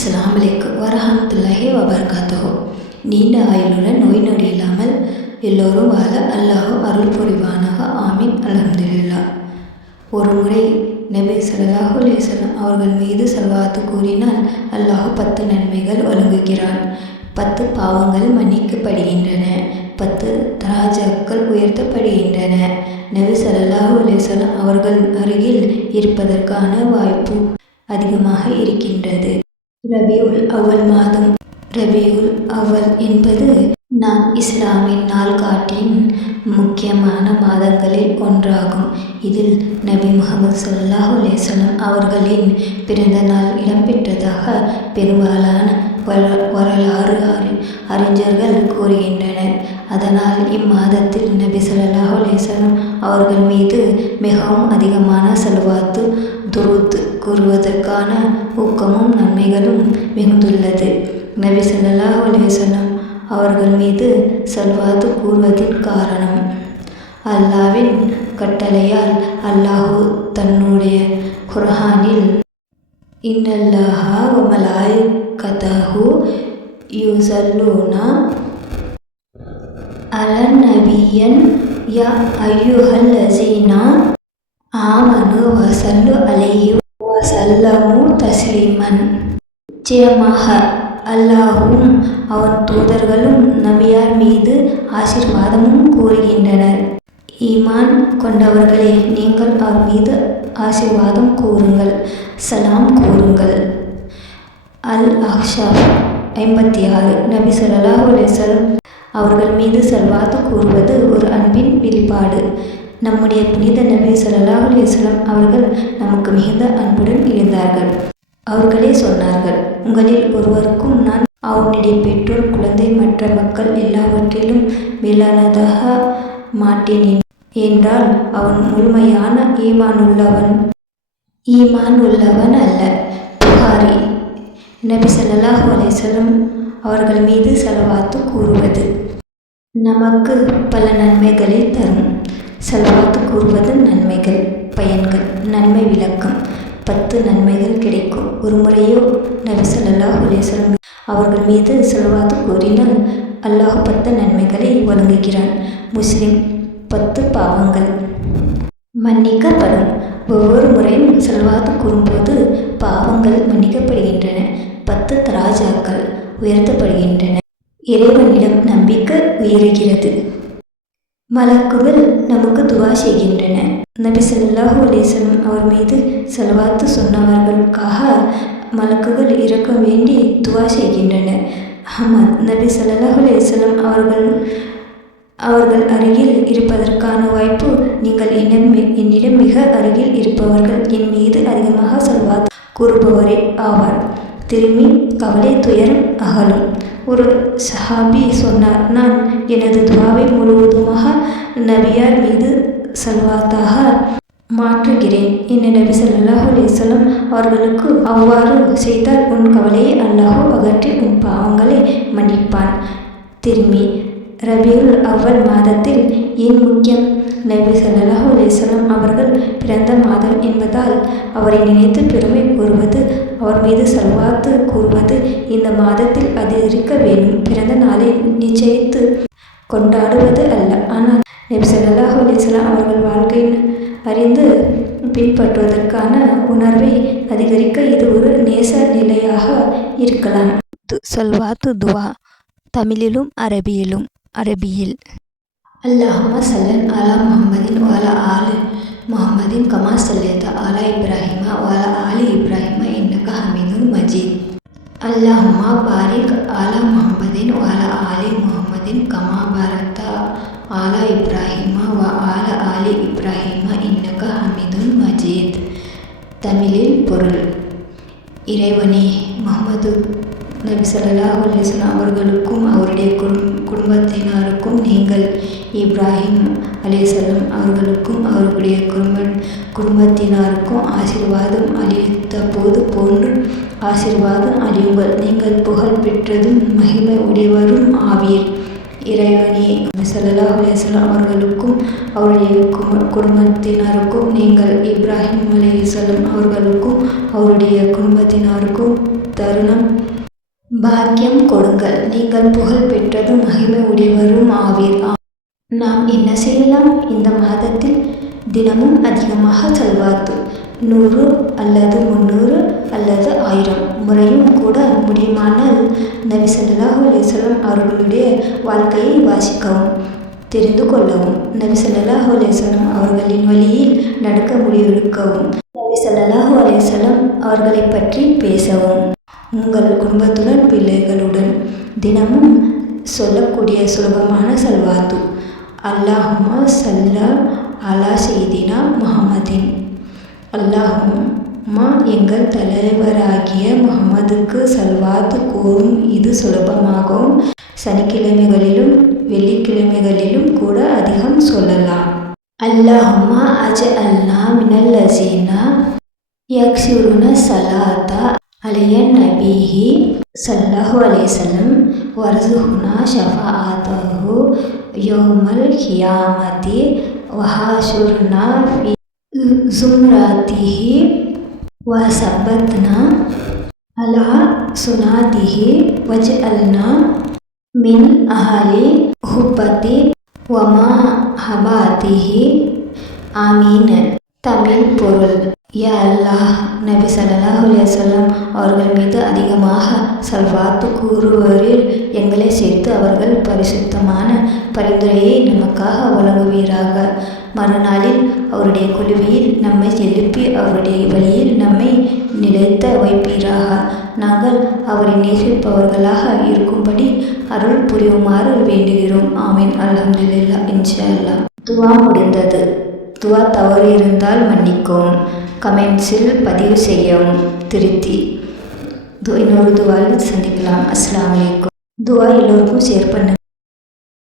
அஸ்லாம் அலைக்கும் வரஹமத்துல்லாஹி வபர்காத்தோ நீண்ட ஆயுளுடன் நோய் நொடி இல்லாமல் எல்லோரும் வாழ அல்லாஹ் அருள் புரிவானாக. ஆமீன். அலமதுல்லா ஒரு முறை நபி ஸல்லல்லாஹு அலைஹி அவர்கள் மீது செல்வாத்து கூறினால் அல்லாஹ் பத்து நன்மைகள் வழங்குகிறான். பத்து பாவங்கள் மன்னிக்கப்படுகின்றன. பத்து தராஜாக்கள் உயர்த்தப்படுகின்றன. நபி ஸல்லல்லாஹு அலைஹி அவர்கள் அருகில் இருப்பதற்கான வாய்ப்பு அதிகமாக இருக்கின்றது. ரபியுல் அவல் மாதம். ரபியுல் அவல் என்பது நாம் இஸ்லாமின் நாள்காட்டின் முக்கியமான மாதங்களில் ஒன்றாகும். இதில் நபி முகமது ஸல்லல்லாஹு அலேசலம் அவர்களின் பிறந்த நாள் இடம்பெற்றதாக பெரும்பாலான வரலாறு அறி அறிஞர்கள் கூறுகின்றனர். அதனால் இம்மாதத்தில் நபி ஸல்லல்லாஹு அலேசலம் அவர்கள் மீது மிகவும் அதிகமான செல்வாத்து துருத் கூறுவதற்கான ஊக்கமும் நன்மைகளும் மிகுந்துள்ளது. நபி ஸல்லல்லாஹு அலைஹி அவர்கள் மீது செல்வாத்து கூறுவதின் காரணம் அல்லாவின் கட்டளையால் அல்லாஹு தன்னுடைய குர்ஹானில் இன்னல்லாஹா உமலாய் கதஹு யூசல்லூனா அலன் நபியன் யா அய்யுஹல்லஸீனா ஆமனு வசல்லு அலையு வசல்லமு தஸ்லீமன் நிச்சயமாக அல்லாஹும் அவன் தூதர்களும் நபியார் மீது ஆசீர்வாதமும் கூறுகின்றனர் ஈமான் கொண்டவர்களே நீங்கள் அவர் மீது ஆசீர்வாதம் கூறுங்கள் சலாம் கூறுங்கள் அல் அஹ்ஷாப் ஐம்பத்தி ஆறு நபி ஸல்லல்லாஹு அலைஹி அவர்கள் மீது செல்வாத்து கூறுவது ஒரு அன்பின் வெளிப்பாடு. நம்முடைய புனித நபி ஸல்லல்லாஹு அலிஸ்லாம் அவர்கள் நமக்கு மிகுந்த அன்புடன் இருந்தார்கள். அவர்களே சொன்னார்கள் உங்களில் ஒருவருக்கும் நான் அவனுடைய பெற்றோர் குழந்தை மற்ற மக்கள் எல்லாவற்றிலும் மேலானதாக மாட்டேன் என்றால் அவன் முழுமையான ஈமானுள்ளவன். ஈமான் உள்ளவன் அல்ல புகாரி. நபி ஸல்லல்லாஹு அலைஹி அவர்கள் மீது செலவாத்து கூறுவது. நமக்கு பல நன்மைகளை தரும். செலவாத்து கூறுவது நன்மைகள் பயன்கள் நன்மை விளக்கம். பத்து நன்மைகள் கிடைக்கும். ஒரு முறையோ நபி ஸல்லல்லாஹு அலைஹி அவர்கள் மீது செலவாத்து கூறினால் அல்லாஹ் பத்து நன்மைகளை வழங்குகிறான். முஸ்லிம் பத்து பாவங்கள். மன்னிக்கப்படும். ஒவ்வொரு முறையும் செல்வாத்து கூறும்போது பாவங்கள் மன்னிக்கப்படுகின்றன. பத்து தராஜாக்கள். உயர்த்தப்படுகின்றன. இறைவனிடம் நம்பிக்கை உயர்கிறது. மலக்குகள் நமக்கு துவா செய்கின்றன. நபி ஸல்லல்லாஹு அலைஹி அவர் மீது செலவாத்து சொன்னவர்களுக்காக மலக்குகள் இறக்க வேண்டி துவா செய்கின்றன அஹமத் நபி ஸல்லல்லாஹு அலைஹி அவர்கள் அவர்கள் அருகில் இருப்பதற்கான வாய்ப்பு நீங்கள் என்னிடம் என்னிடம் மிக அருகில் இருப்பவர்கள் என் மீது அதிகமாக செல்வாத் கூறுபவரே ஆவார். திரும்பி கவலை துயரம் அகலும். ஒரு சஹாபி சொன்னார் நான் எனது துவாவை முழுவதுமாக நபியார் மீது செல்வாத்தாக மாற்றுகிறேன். என்ன நபி ஸல்லல்லாஹு அலைஹி அவர்களுக்கு அவ்வாறு செய்தால் உன் கவலையை அல்லாஹோ அகற்றி உன் பாவங்களை மன்னிப்பான். திரும்பி ரபியுல் அவ்வல் மாதத்தில் ஏன் முக்கியம்? நபி ஸல்லல்லாஹு அலைஹி அவர்கள் பிறந்த மாதம் என்பதால் அவரை நினைத்து பெருமை கூறுவது அவர் மீது செல்வாத்து கூறுவது இந்த மாதத்தில் அதிகரிக்க வேண்டும். பிறந்த நாளை நிச்சயித்து கொண்டாடுவது அல்ல. ஆனால் நபி ஸல்லல்லாஹு அலைஹி அவர்கள் வாழ்க்கையின் அறிந்து பின்பற்றுவதற்கான உணர்வை அதிகரிக்க இது ஒரு நேச நிலையாக இருக்கலாம். சொல்வாத்து துவா தமிழிலும் அரபியிலும். அரபியில் அல்லாஹும சல்லன் அலா முகமதின் வாலா ஆலு முகமதின் கமா சல்லேதா அலா இப்ராஹிமா வாலா ஆலி இப்ராஹிமா இன்னக ஹமீதுல் மஜீத் அல்லாஹுமா பாரிக் அலா முகமதின் வாலா ஆலி முகமதின் கமா பாரத்தா ஆலா இப்ராஹிமா வ ஆலா ஆலி இப்ராஹிமா இன்னக ஹமீதுல் மஜீத் தமிழில் பொருள் இறைவனே முகமது நபி சொல்லலா அலைஹி அவர்களுக்கும் அவருடைய குடும்பத்தினருக்கும் நீங்கள் இப்ராஹிம் அலைஹிஸ்ஸலாம் அவர்களுக்கும் அவர்களுடைய குடும்ப குடும்பத்தினருக்கும் ஆசீர்வாதம் அளித்த போது போன்று ஆசீர்வாதம் அழியுங்கள் நீங்கள் புகழ் பெற்றதும் மகிமை உடையவரும் ஆவீர். இறைவனே ஸல்லல்லாஹு அலைஹி அவர்களுக்கும் அவருடைய குடும்பத்தினருக்கும் நீங்கள் இப்ராஹிம் அலைஹிஸ்ஸலாம் அவர்களுக்கும் அவருடைய குடும்பத்தினருக்கும் தருணம் பாக்கியம் கொடுங்கள். நீங்கள் புகழ் பெற்றதும் மகிமை உடையவரும் ஆவீர். நாம் என்ன செய்யலாம்? இந்த மாதத்தில் தினமும் அதிகமாக செல்வாத்து நூறு அல்லது முந்நூறு அல்லது ஆயிரம். முறையும் கூட முடியுமானால் நபி ஸல்லல்லாஹு அலைஹி அவர்களுடைய வாழ்க்கையை வாசிக்கவும் தெரிந்து கொள்ளவும் நபி ஸல்லல்லாஹு அலைஹி அவர்களின் வழியில் நடக்க முடிவெடுக்கவும் நபி ஸல்லல்லாஹு அலைஹி அவர்களை பற்றி பேசவும். உங்கள் குடும்பத்துடன் பிள்ளைகளுடன் தினமும் சொல்லக்கூடிய சுலபமான சல்வாத்து அல்லாஹுமா சல்லா அலா செய்தினா முகமதின் அல்லாஹுமா எங்கள் தலைவராகிய முகமதுக்கு சல்வாத்து கூறும் இது சுலபமாகவும் சனிக்கிழமைகளிலும் வெள்ளிக்கிழமைகளிலும் கூட அதிகம் சொல்லலாம். அல்லாஹுமா அஜ அல்லா மினல் அசீனா யக்ஷுருன சலாத்தா علی نبی صلی اللہ علیہ وسلم ورژنا شفاعت یوم القیامتی وحاشرنا فی زمراتی و ثبتنا اللہ سناتی وج النا من اہلی حبتی وما حباتی آمین تمل پرل யா அல்லாஹ் நபி சல்லா அலைஹி அவர்கள் மீது அதிகமாக சல்வாத்து கூறுவோரில் எங்களை சேர்த்து அவர்கள் பரிசுத்தமான பரிந்துரையை நமக்காக வழங்குவீராக. மறுநாளில் அவருடைய குழுவியில் நம்மை எழுப்பி அவருடைய வழியில் நம்மை நிலைத்த வைப்பீராக. நாங்கள் அவரை நேசிப்பவர்களாக இருக்கும்படி அருள் புரியுமாறு வேண்டுகிறோம். ஆமீன். அலமதுல்லா இன்ஷா அல்லாஹ். துவா முடிந்தது. துவா தவறு இருந்தால் மன்னிக்கும் கமெண்ட்ஸில் பதிவு செய்யவும் திருத்தி. இன்னொரு துவாவில் சந்திக்கலாம். அஸ்லாம் வலைக்கும் துவா எல்லோருக்கும் ஷேர் பண்ணுங்க